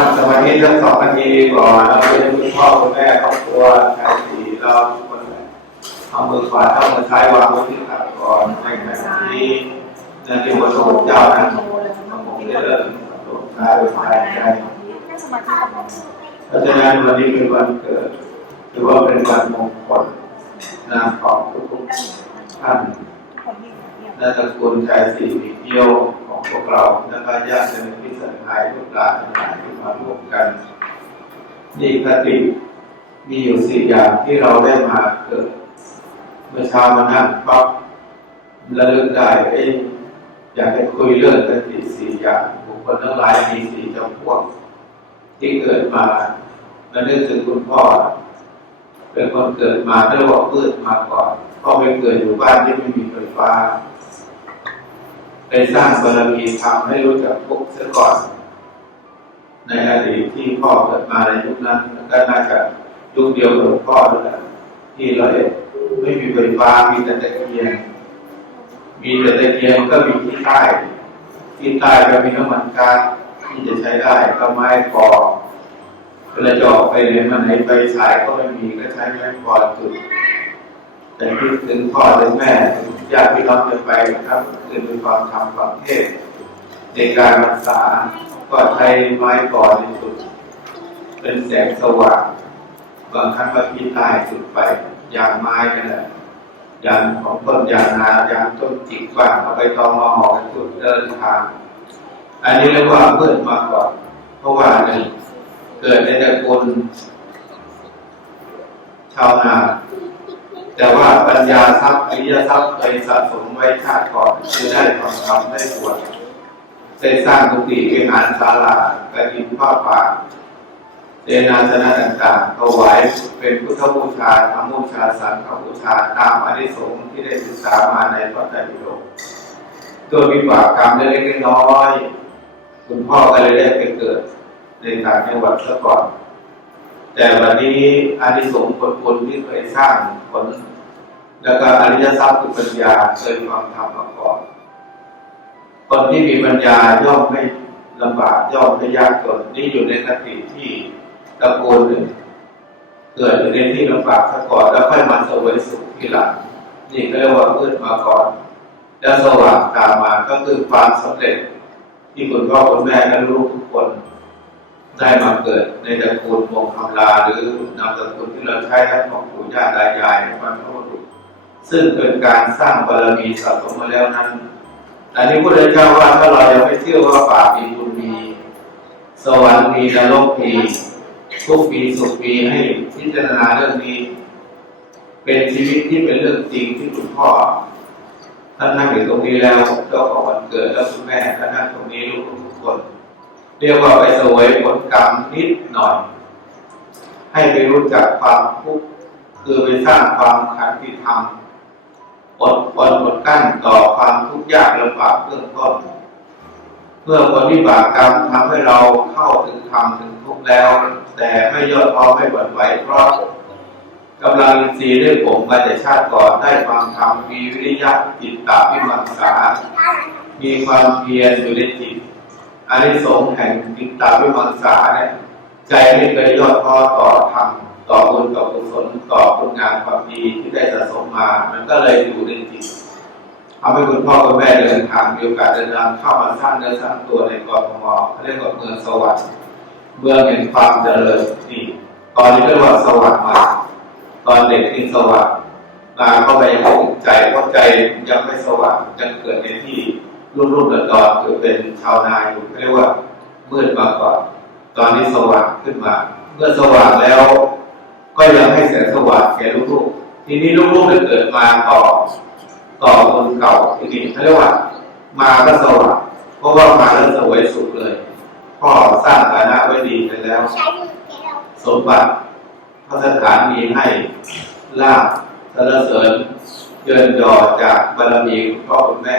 นั่งสมาธิสักสองนาทีก่อนแล้วไปคุณพ่อคุณแม่ครอบครัวใครสีเราทุกคนเลยเอามือขวาเท้ามือซ้ายวางไว้ที่ขาก่อนในขณะที่นั่นที่บทสวดเจ้านั้นผมได้เริ่มสวดกายกายใจนั่งสมาธิกับมันเพราะฉะนั้นวันนี้เป็นวันเกิดถือว่าเป็นวันมงคลนะของทุกๆท่านผมมีเดียวและตระกูลชายสี่เยี่ยวของพวกเราและก็ญาติในพิสัยหายลูกหลานทั้งหลายที่มารวมกัน นี่คติมีอยู่สี่อย่างที่เราได้มาเกิด เมื่อเช้ามานั่งปั๊บระลึกได้เอ้ยอยากจะคุยเรื่องคติสี่อย่างบุคคลทั้งหลายมีสี่จำพวก ที่เกิดมาแล้วนึกถึงคุณพ่อ เป็นคนเกิดมาเรียกว่าพืชมาก่อนพ่อไปเกิดอยู่บ้านที่ไม่มีไฟฟ้าไปสร้างบารมีทำให้รู้จักพุกเสียก่อน ในอดีตที่พ่อเกิดมาในยุคนั้นก็น่าจะยุคเดียวกับพ่อด้วยที่เราเอ็ดไม่มีไฟฟ้ามีแต่ตะเกียง มีแต่ตะเกียงก็มีที่ใต้ที่ใต้ก็มีน้ำมันก๊าซที่จะใช้ได้ก็ไม้พอเวลาจะออกไปไหนมาไหนไปฉายก็ไม่มีก็ใช้ไม้พอจุดแต่ที่ถึงพ่อถึงแม่ถึงญาติพี่น้องจะไปนะครับคือมีความทำความเทศในการรักษา ก็ใช้ไม้ก่อนในสุด เป็นแสงสว่าง บางครั้งก็พิใต้สุดไป ยางไม้กันแหละยางของต้นยางนายางต้นจิกว่างเอาไปตองมาห่อเป็นจุดเดินทาง อันนี้เรียกว่าเพื่อนมาก่อนเพราะว่าหนึ่งเกิดในตระกูลชาวนา แต่ว่าปัญญาทรัพย์อริยทรัพย์เคยสะสมไว้ชาติก่อนคือได้ความทำได้บวช ได้สร้างกุฏิวิหารศาลากระดินผ้าป่าเจนาสนะต่างๆถวายเป็นพุทธบูชาธรรมบูชาสังฆบูชาตามอนิสงส์ที่ได้ศึกษามาในพระไตรปิฎกตัวมีบาปกรรมเล็กๆน้อยๆคุณพ่อก็เลยได้ไปเกิดในต่างจังหวัดซะก่อน แต่วันนี้อานิสงส์ผลบุญที่เคยสร้างผล แล้วก็อริยทรัพย์คือปัญญาเคยฟังธรรมมาก่อน คนที่มีปัญญาย่อมไม่ลำบากย่อมไม่ยากจนนี่อยู่ในคติที่ตระกูลหนึ่งเกิดอยู่ในที่ลำบากซะก่อนแล้วค่อยมาสวยสุขทีหลังนี่ก็เรียกว่าพืชมาก่อน แล้วสว่างตามมาก็คือความสำเร็จ ที่คุณพ่อคุณแม่และลูกทุกคน ได้มาเกิดในตระกูลวงคำลาหรือนามตระกูลที่เราใช้ทั้งของปู่ย่าตายายบรรพบุรุษซึ่งเป็นการสร้างบารมีสะสมมาแล้วนั้น อันนี้พระเจ้าว่าถ้าเรายังไม่เชื่อว่าบาปมีบุญมีสวรรค์มีนรกมีทุกมีสุขมีให้พิจารณาเรื่องนี้ เป็นชีวิตที่เป็นเรื่องจริงที่คุณพ่อท่านนั่งอยู่ตรงนี้แล้วเจ้าของวันเกิดแล้วคุณแม่ท่านนั่งตรงนี้ลูกทุกคน เรียกว่าไปสวยผลกรรมนิดหน่อย ให้ไปรู้จักความทุกข์คือไปสร้างความขันติธรรม อดทนอดกั้นต่อความทุกข์ยากลำบากเบื้องต้นเพื่อผลวิบากกรรมทำให้เราเข้าถึงธรรมถึงทุกข์แล้ว แต่ไม่ย่อท้อไม่หวั่นไหวเพราะกำลังอินทรีย์ได้ผมมาแต่ชาติก่อนได้ความธรรมมีวิริยะจิตตาวิมังสามีความเพียรอยู่ในจิตอานิสงส์แห่งจิตตาวิมังสาเนี่ยใจไม่เคยย่อท้อต่อธรรม ต่อบุญต่อกุศลต่อคุณงามความดีที่ได้สะสมมา มันก็เลยอยู่ในจิตทำให้คุณพ่อคุณแม่เดินทางมีโอกาสเดินทางเข้ามาสร้างเนื้อสร้างตัวในกรทมเขาเรียกว่าเมืองสวรรค์เมืองแห่งความเจริญนี่ตอนนี้เรียกว่าสวรรค์มาตอนเด็กที่สว่างมาเข้าไปยังไม่ถึงใจเพราะใจยังไม่สว่างยังเกิดในที่รุ่มรุ่มดอนดอนคือเป็นชาวนาอยู่เรียกว่ามืดมาก่อนตอนนี้สว่างขึ้นมา เมื่อสว่างแล้ว ก็ยังให้แสงสว่างแก่ลูกๆทีนี้ลูกๆจะเกิดมาต่อต่อคนเก่าทีนี้เขาเรียกว่า มาก็สว่างเพราะว่ามาแล้วสวยสุดเลยพ่อสร้างฐานะไว้ดีไปแล้ว สมบัติพระสถานมีให้ลาบสรรเสริญเยินยอจากบารมีของพ่อคุณแม่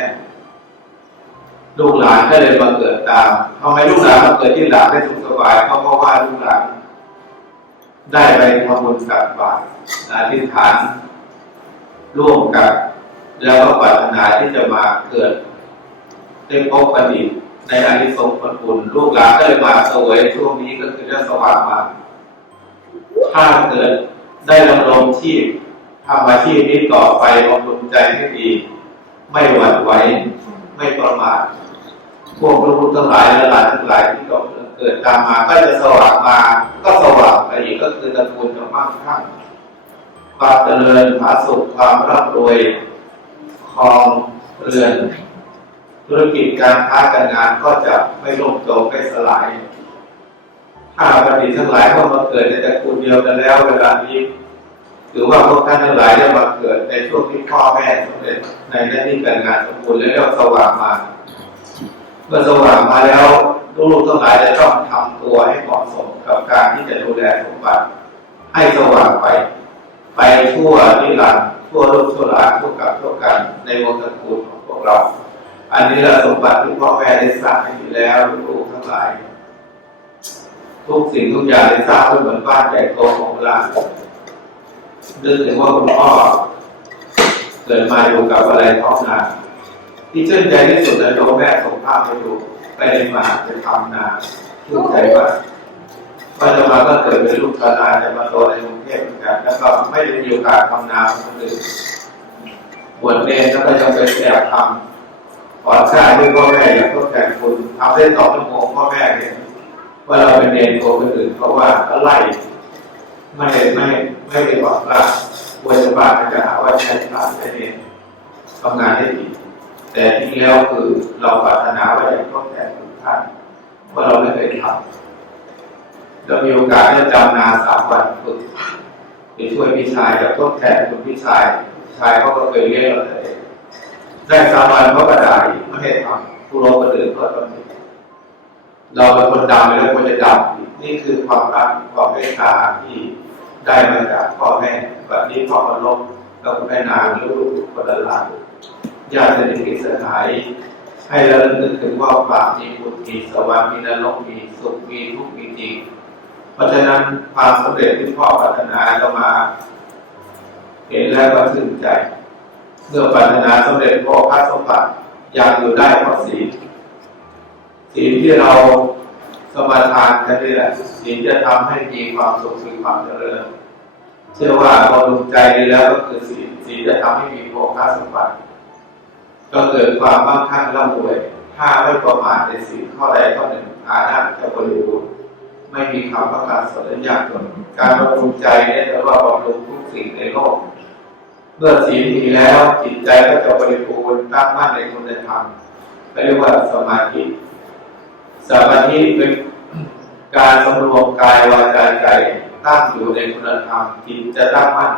ลูกหลานก็เลยมาเกิดตามทำไมลูกหลานมาเกิดที่หลานได้สุขสบายเพราะว่าลูกหลาน ได้ไปทำบุญตักบาตรอธิษฐานร่วมกัน แล้วก็ปรารถนาที่จะมาเกิดได้พบอดีในอานิสงส์ผลบุญลูกหลานก็เลยมาสวยช่วงนี้ก็คือได้สว่างมา ถ้าเกิดได้ดำรงชีพทำอาชีพนี้ต่อไปบำรุงใจให้ดี ไม่หวั่นไหวไม่ประมาทพวกลูกทั้งหลายและหลานทั้งหลายที่เกิดตามมาก็จะสว่างมา คือตระกูลจะมั่งคั่งความเจริญผาสุขความร่ำรวยครองเรือน ธุรกิจการค้าการงานก็จะไม่ล่มจมไม่สลาย ถ้าบัณฑิตทั้งหลายเข้ามาเกิดในตระกูลเดียวกันแล้วเวลานี้หรือว่าพวกท่านทั้งหลายได้มาเกิดในช่วงที่พ่อแม่สำเร็จในหน้าที่การงานสมบูรณ์แล้วเรียกสว่างมา มื่อสว่างมาแล้วลูกทั้งหลายจะต้องทำตัวให้เหมาะสมกับการที่จะดูแลสมบัติให้สว่างไป ไปทั่วนิรันดร์ทั่วโลกทั่วหลานทั่วกับทั่วกันในวงตระกูลของพวกเรา อันนี้แหละสมบัติที่พ่อแม่ได้สร้างให้อยู่แล้วลูกทั้งหลาย ทุกสิ่งทุกอย่างได้สร้างไว้เหมือนบ้านใหญ่โตของเรานึกถึงว่าคุณพ่อเกิดมาอยู่กับอะไรท้องนา ที่ชื่นใจที่สุดเลยพ่อแม่ส่งภาพให้ดูไปมาจะทำนาชื่นใจมากว่าจะมาก็เกิดเป็นลูกชาวนาจะมาโตในกรุงเทพเหมือนกัน แล้วก็ไม่ได้มีโอกาสทำนาคนอื่นบวชเนรแล้วก็ยังไปแอบทำขอชาติด้วยพ่อแม่อยากทดแทนคุณทำได้สองชั่วโมงพ่อแม่เห็นว่าเราเป็นเนรโตคนอื่นเพราะว่าก็ไล่ไม่ไม่ไม่ได้บอกว่าควรจะบาปจะหาว่าใช้พระใช้เนรทำงานได้ดี แต่ที่แล้วคือเราปรารถนาว่าอยากทดแทนคุณท่านว่าะเราไม่เคยทำเรามีโอกาสได้จำนาสามวันฝึกไปช่วยพี่ชายจะทดแทนคุณพี่ชายชายเขาก็เคยเรียกเราแต่เด็กได้สามวันเขาก็ด่าไม่ให้ทำผู้รบคนอื่นก็ต้องมีเราเป็นคนดำแล้วควรจะดำอีกนี่คือความรักความเมตตาที่ได้มาจากพ่อแม่แบบนี้พ่อมาลบแล้วคุณแม่นางลูกคนละหลาน ญาติสนิทมิสหาย ให้เรานึกถึงว่าบาปมีบุญมีสวรรค์มีนรกมีสุขมีทุกข์มีจริง เพราะฉะนั้นความสำเร็จที่พ่อปรารถนาเรามาเห็นแล้วก็ชื่นใจเมื่อปรารถนาสำเร็จพอพระสมบัติอยากอยู่ได้เพราะศีลศีลที่เราสมาทานกันนี่แหละศีลจะทำให้มีความสุขมีความเจริญเชื่อว่าพอดวงใจดีแล้วก็คือศีลศีลจะทำให้มีโภคาสมบัติ ก็เกิดความมั่งคั่งร่ำรวย ถ้าไม่ประมาทในศีลข้อใดข้อหนึ่งอาณาจะบริบูรณ์ไม่มีคำประกาศสนยากจนการบำรุงใจเนี่ยเรียกว่าบำรุงทุกสิ่งในโลก เมื่อศีลมีแล้วจิตใจก็จะบริบูรณ์ตั้งมั่นในคุณธรรมเรียกว่าสมาธิ สมาธิเป็นการสำรวมกายวาจาใจตั้งอยู่ในคุณธรรมจิตจะตั้งมั่น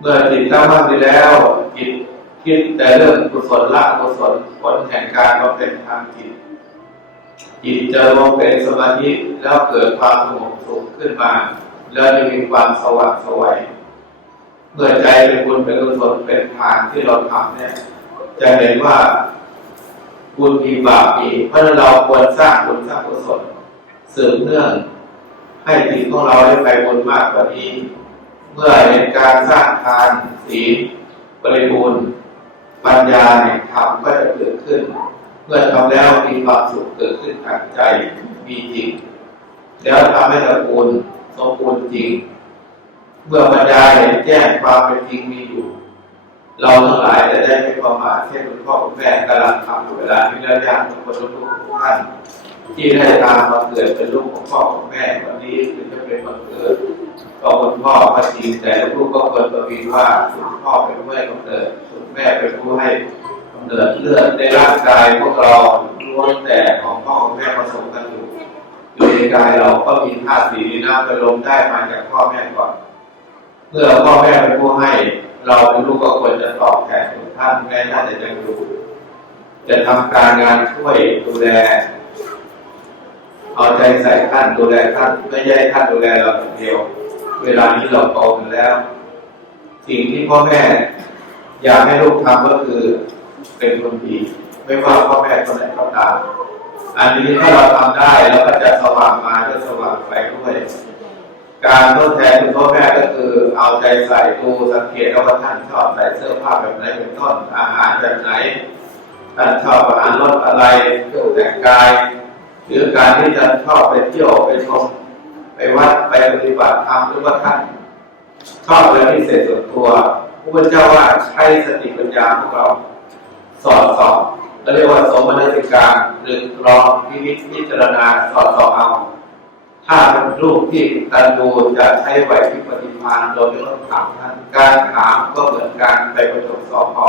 เมื่อจิตตั้งมั่นไปแล้วจิต คิดแต่เรื่องกุศลละกุศลผลแห่งการบำเพ็ญทางจิตจิตจะลงเป็นสมาธิแล้วเกิดความสงบสุขขึ้นมา แล้วจะมีความสว่างสวัยเมื่อใจเป็นบุญเป็นกุศลเป็นทานที่เราทำเนี่ย จะเห็นว่าบุญมีบาปมีเพราะเราควรสร้างบุญสร้างกุศลเสริมเนื่อง ให้จิตของเราได้ไปบุญมากกว่านี้ เมื่อเห็นการสร้างทานศีลบริบูรณ์ ปัญญาในธรรมก็จะเกิดขึ้น เมื่อทำแล้วมีความสุขเกิดขึ้นทางใจมีจริงแล้วทำให้ตระกูลสมบูรณ์จริง เมื่อปัญญาเห็นแจ้งความเป็นจริงมีอยู่ เราทั้งหลายจะได้ไม่ประมาทเช่นคุณพ่อคุณแม่กำลังทำอยู่เวลาที่เราญาติทุกคนทุกท่านที่ได้ตามมาเกิดเป็นลูกของพ่อของแม่วันนี้คือจะเป็นวันเกิด ของคุณพ่อก็จริงแต่ลูกก็ควรประวินว่าคุณพ่อเป็นผู้ให้กำเนิดคุณแม่เป็นผู้ให้กำเนิดเลือดในร่างกายพวกเราล้วนแต่ของพ่อของแม่ผสมกันอยู่อยู่ในกายเราก็มีธาตุสีน้ำไปลมได้มาจากพ่อแม่ก่อนเมื่อพ่อแม่เป็นผู้ให้ เราเป็นลูกก็ควรจะตอบแทนคุณท่านแม่ท่านจะยังอยู่จะทำการงานช่วยดูแลเอาใจใส่ท่านดูแลท่านไม่ใช่ท่านดูแลเราคนเดียว เวลานี้เราโตกันแล้ว สิ่งที่พ่อแม่ อยากให้ลูกทำก็คือเป็นคนดี ไม่ว่าพ่อแม่คนไหนก็ตามอันนี้ถ้าเราทำได้เราก็จะสว่างมาจะสว่างไปด้วย การทดแทนคุณพ่อแม่ก็คือเอาใจใส่ดูสังเกตว่าท่านชอบใส่เสื้อผ้าแบบไหนเป็นต้นอาหารแบบไหนทท่านชอบอาหารรสอะไรเครื่องแต่งกาย หรือการที่จะชอบไปเที่ยวไปชม ไปวัดไปปฏิบัติธรรมหรือว่าท่านชอบอะไรพิเศษส่วนตัวพระพุทธเจ้าว่าใช้สติปัญญาของเราสอดส่องเราเรียกว่าสมนสิการหรือรองพินิจพิจารณาสอดส่องเอา ถ้าเป็นรูปที่ตันดูจะใช้ไหวพริปฏิภาณโดยไม่ต้องถามท่านการถามก็เหมือนการไปประจบสอบพอ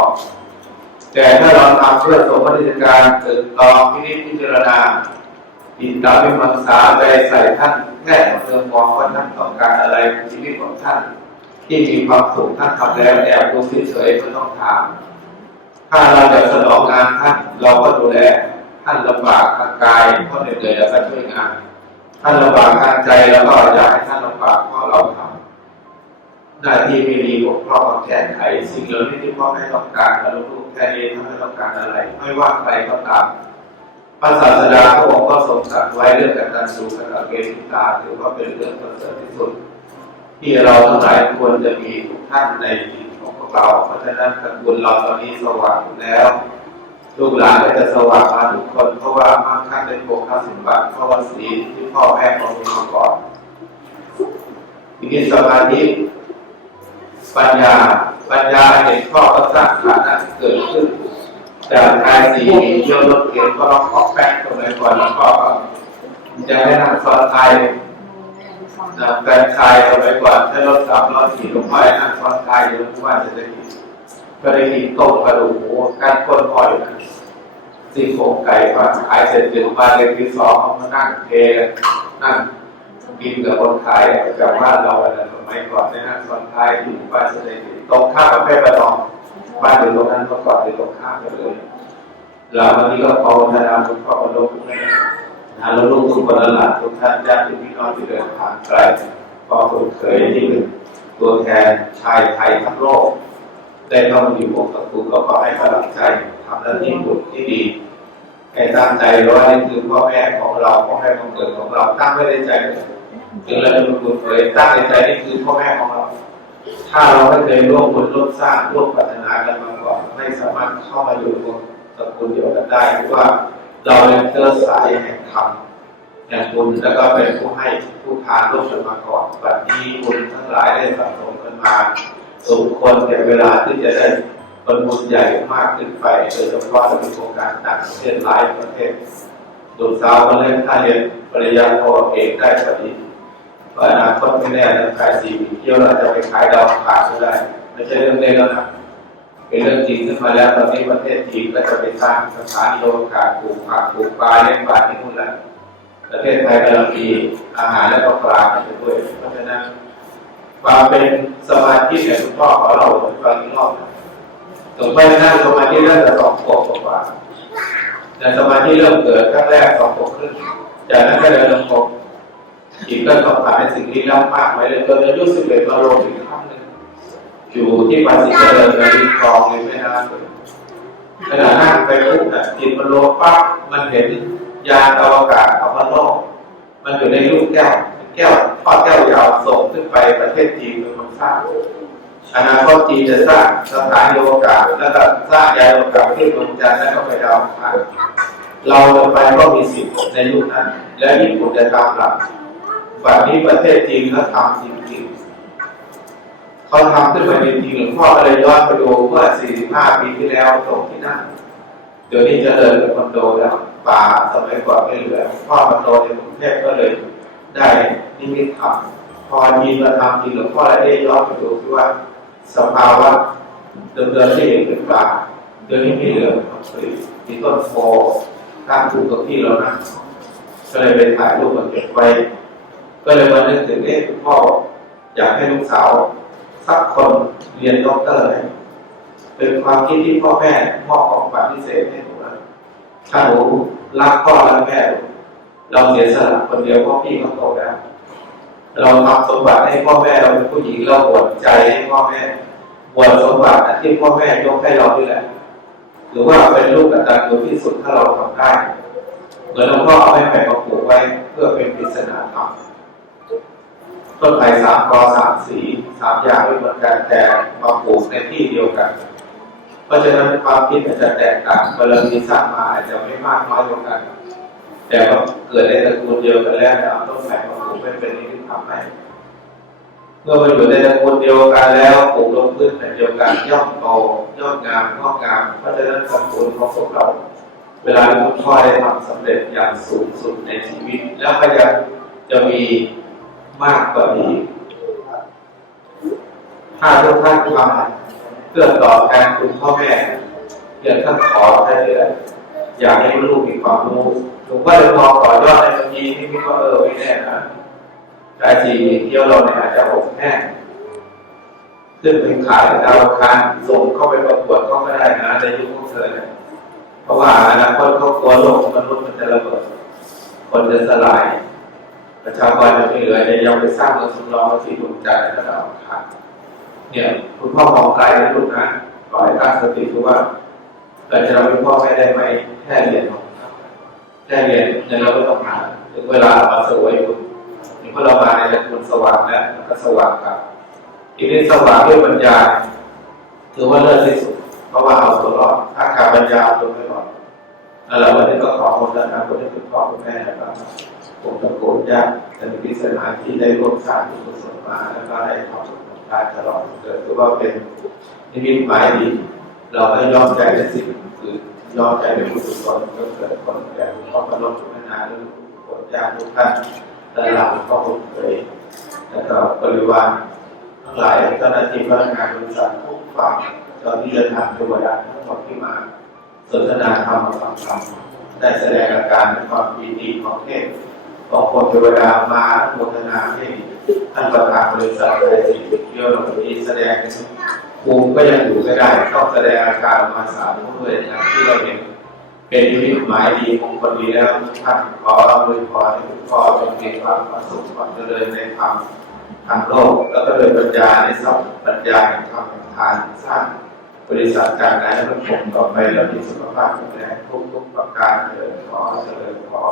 แต่ถ้าเราทำเพื่อสมนสิการตึกตองพินิจพิจารณา อินตาวิมังสาไปใส่ท่านแค่เมืองมองว่าท่านต้องการอะไรในชีวิตของท่าน ที่มีความสุขท่านทำแล้วแอบดูเฉยๆไม่ต้องถามถ้าเราจะสนองงานท่านเราก็ดูแลท่านลำบากทางกายเพราะเหนื่อยแล้วก็ช่วยงานท่านลำบากทางใจแล้วก็อยากให้ท่านลำบากเพราะเราทำหน้าที่ไม่ดีบกพร่องก็แก้ไขสิ่งเหล่านี้ที่พ่อแม่ต้องการเราลูกแค่นี้ท่านไม่ต้องการอะไร ไม่ว่าใครก็ตาม พระศาสดาพระองค์ก็ทรงตรัสไว้เรื่องการสูงกตัเกติตาถือว่าเป็นเรื่องประเสริฐที่สุด ที่เราทั้งหลายควรจะมีทุกท่านในจิตของพวกเราเพราะฉะนั้นตระกูลเราตอนนี้สว่างแล้วลูกหลานก็จะสว่างมาทุกคนเพราะว่ามั่งคั่งในโภคสมบัติเพราะว่าสีลที่พ่อแม่ของเรามาก่อนทีนี้สมาธิปัญญาปัญญาเห็นข้อก็สร้างฐานะที่เกิดขึ้น จากกายสีเยี่ยวรถเข็นก็ร้องคอกแป๊กตรงไหนก่อนแล้วก็จะให้นั่งซ้อนทายนะแฟนชายสมัยก่อนถ้ารถสามล้อสี่ลงไปนั่งซ้อนทายอยู่ทุกวันจะได้กินก็ได้กินต้มกระดูกหมูกานก้นพ่อยนะซี่โครงไก่ก่อนขายเสร็จถึงบ้าเล็กที่สองเขามานั่งเทนั่งกินกับคนขายจากบ้านเราอะไรสมัยก่อนได้นั่งซ้อนทายอยู่บ้านจะได้กินตรงข้ามกับแม่ประนอม บ้านอยู่ตรงนั้นเมื่อก่อนอยู่ตรงข้ามกันเลยเราวันนี้ก็ภาวนาคุณพ่อคุณลูกคุณแม่นะแล้วลูกทุกคนละหลานทุกท่านญาติพี่น้องที่เดินทางไกลก็คุ้นเคยที่เป็นตัวแทนชายไทยทั้งโลก ได้เข้ามาอยู่วงตระกูลก็ขอให้กำลังใจทำหน้าที่บุตรที่ดีให้ตั้งใจว่านี่คือพ่อแม่ของเราพ่อแม่ของเกิดของเราตั้งไว้ในใจถึงเราจะเป็นบุตรเคยตั้งในใจนี่คือพ่อแม่ของเรา ถ้าเราไม่เคยร่วมบุญร่วมสร้างร่วมพัฒนากันมาก่อนไม่สามารถเข้ามาอยู่วงตระกูลเดียวกันได้เพราะว่าเราเป็นเชื้อสายแห่งธรรมแห่งบุญแล้วก็เป็นผู้ให้ผู้ทานร่วมกันมาก่อนบัดนี้บุญทั้งหลายได้สะสมกันมาสมควรแก่เวลาที่จะได้ผลบุญใหญ่มากขึ้นไปโดยเฉพาะในโครงการต่างประเทศหลายประเทศดูสาวคนเล่นถ้าเรียนปริญญาโทเอกได้พอดี เพราะอนาคตไม่แน่นะขายสีเที่ยวเราจะไปขายดาวขาดก็ได้ ไม่ใช่เรื่องเล่นแล้วนะเป็นเรื่องจริงขึ้นมาแล้วตอนนี้ประเทศจีนก็จะไปสร้างสถานีโอวกาปลูกผักปลูกปลาเลี้ยงปลาที่นู่นแล้วประเทศไทยกำลังมีอาหารและก็ปลาไปด้วยเพราะฉะนั้นความเป็นสมาธิเนี่ยคุณพ่อของเราฟังอีกรอบนะถึงไปนั่งสมาธิเริ่มแต่สองขวบกว่าในสมาธิเริ่มเกิดครั้งแรกสองขวบครึ่งจากนั้นก็เดินลงก อีกก็ต้องผ่านในสิ่งที่ล้ำมากไปเลยจนอายุสิบเอ็ดมาลงถึงขั้นหนึ่งอยู่ที่ภาษีเจริญในริมคลองในแม่น้ำเลยขณะนั่งไปปุ๊บน่ะจิตมันโลปั๊บมันเห็นยานอวกาศอวโลกมันอยู่ในลูกแก้ว แก้วทอดแก้วยาวส่งขึ้นไปประเทศจีนเป็นคนสร้างอนาคตจีนจะสร้างสถานีอวกาศแล้วก็สร้างยานอวกาศที่ดวงจันทร์แล้วก็ไปดาวอังคารเราไปก็มีสิทธิ์ในยุคนั้น และญี่ปุ่นจะตามหลัง ฝั่งนี้ประเทศจีนเขาทำจริงๆเขาทำขึ้นมาจริงๆหลวงพ่อก็เลยย้อนไปดูเมื่อ 45 ปีที่แล้วตรงที่นั่นเดี๋ยวนี้เจริญเป็นคอนโดแล้วป่าสมัยก่อนไม่เหลือหลวงพ่อคอนโดในกรุงเทพก็เลยได้นิมิตทำพอมีมาทำจริงหลวงพ่อได้ย้อนไปดูที่ว่าสภาวะเดิมๆที่เห็นเป็นป่าเดี๋ยวนี้ไม่เหลือคอนกรีตมีต้นโพตั้งถูกกับที่เรานะก็เลยไปถ่ายรูปมาเก็บไว้ ก็เลยมานึกถึงเอ๊ะคุณพ่ออยากให้ลูกสาวสักคนเรียนด็อกเตอร์เลยเป็นความคิดที่พ่อแม่มอบของขวัญพิเศษให้หนูนะถ้าหนูรักพ่อและแม่เราเสียสละคนเดียวพ่อพี่เขาโตแล้วเราทำสมบัติให้พ่อแม่เราเป็นผู้หญิงเราบวชใจให้พ่อแม่บวชสมบัติที่พ่อแม่ยกให้เราด้วยแหละหรือว่าเป็นลูกกตัญญูที่สุดถ้าเราทำได้เหมือนหลวงพ่อเอาให้แม่มาปลูกไว้เพื่อเป็นปริศนาธรรม ต้นไผ่สามกอสามสีสามอย่างไม่เหมือนกันแต่มาปลูกในที่เดียวกัน เพราะฉะนั้นความคิดอาจจะแตกต่างบารมีสร้างมาอาจจะไม่มากน้อยกว่ากัน แต่ว่าเกิดในตระกูลเดียวกันแล้วเนี่เอาต้นแฝงมาปลูกไม่เป็นนิติธรรมให้เมื่อมาอยู่ในตระกูลเดียวกันแล้วปลูกลงพื้นแผ่นเดียวกันย่อมโตย่อมงามงอกงามเพราะฉะนั้นตระกูลของพวกเรา เวลาที่คุณพ่อได้ทำสำเร็จอย่างสูงสุดในชีวิต แล้วก็ยังจะมี มากกว่านี้ ถ้าทุกท่านทำเพื่อตอบแทนคุณพ่อแม่เพียงท่านขอแค่เดือนอยากให้ลูกมีความรู้หลวงพ่อจะพอต่อยอดในบางทีที่พี่ก็เออไม่แน่นะกายจีเที่ยวเราเนี่ยอาจจะอกแห้งขึ้นเป็นขายดาวอังคารส่งเข้าไปประกวดก็ไม่ได้นะในยุคพวกเธอเนี่ยเพราะว่าอนาคตครอบครัวโลกมนุษย์มันจะระเบิดคนจะสลาย ประชากรจะเหลือจะยังไปสร้างเมืองสำรองที่ดวงจันทร์และดาวอังคารเนี่ยคุณพ่อมองไกลนะลูกนะขอให้ตั้งสติคือว่าเราจะเราเป็นพ่อแม่ได้ไหมแค่เรียนแค่เรียนเงินเราไม่ต้องหาถึงเวลามาสวยคุณนี่พอเรามาในตระกูลสว่างแล้วก็สว่างครับทีนี้สว่างด้วยปัญญาถือว่าเลิศที่สุดเพราะว่าเอาตัวรอดถ้าขาดปัญญาเอาตัวไม่รอดแล้วเราวันนี้ก็ขอคนละนะคนที่เป็นพ่อคุณแม่นะครับ ผมตะโกนยากแต่มีสนาที่ได้ร่วมสร้างกุศลมาแล้วก็ได้ความสุขได้ตลอดเกิดถือว่าเป็นนิมิตหมายดีเราได้ยอมใจในสิ่งคือยอมใจในบุญกุศลก็เกิดความแก่ความประโลมทุกนาหรือผลญาติทุกท่านและหลังก็ผมเคยแล้วก็บริวารทั้งหลายเจ้าหน้าที่พนักงานบริษัททุกฝ่ายเจ้าที่เดินทางเทวดาทั้งหมดที่มาสนทนาธรรมฟังธรรมได้แสดงอาการความปีติของเทพ ของคนเทวดามาโมทนาให้ท่านประธานบริษัทไทยสิเกี่ยวกับที่แสดงภูมิก็ยังอยู่ไม่ได้ต้องแสดงอาการมาสามด้วยนะที่เราเห็นเป็นนิมิตหมายดีมงคลดีแล้วทุกท่านขออวยพรให้ทุกข้อจงมีความประสบความเจริญในธรรมทางโลกแล้วก็โดยปัญญาในสัมปัญญาแห่งธรรมทานสร้าง บริษัทการงานและผมต่อไปแล้วมีสุขภาพแข็งแรงทุกทุกๆประการเลยขอเสริมขอ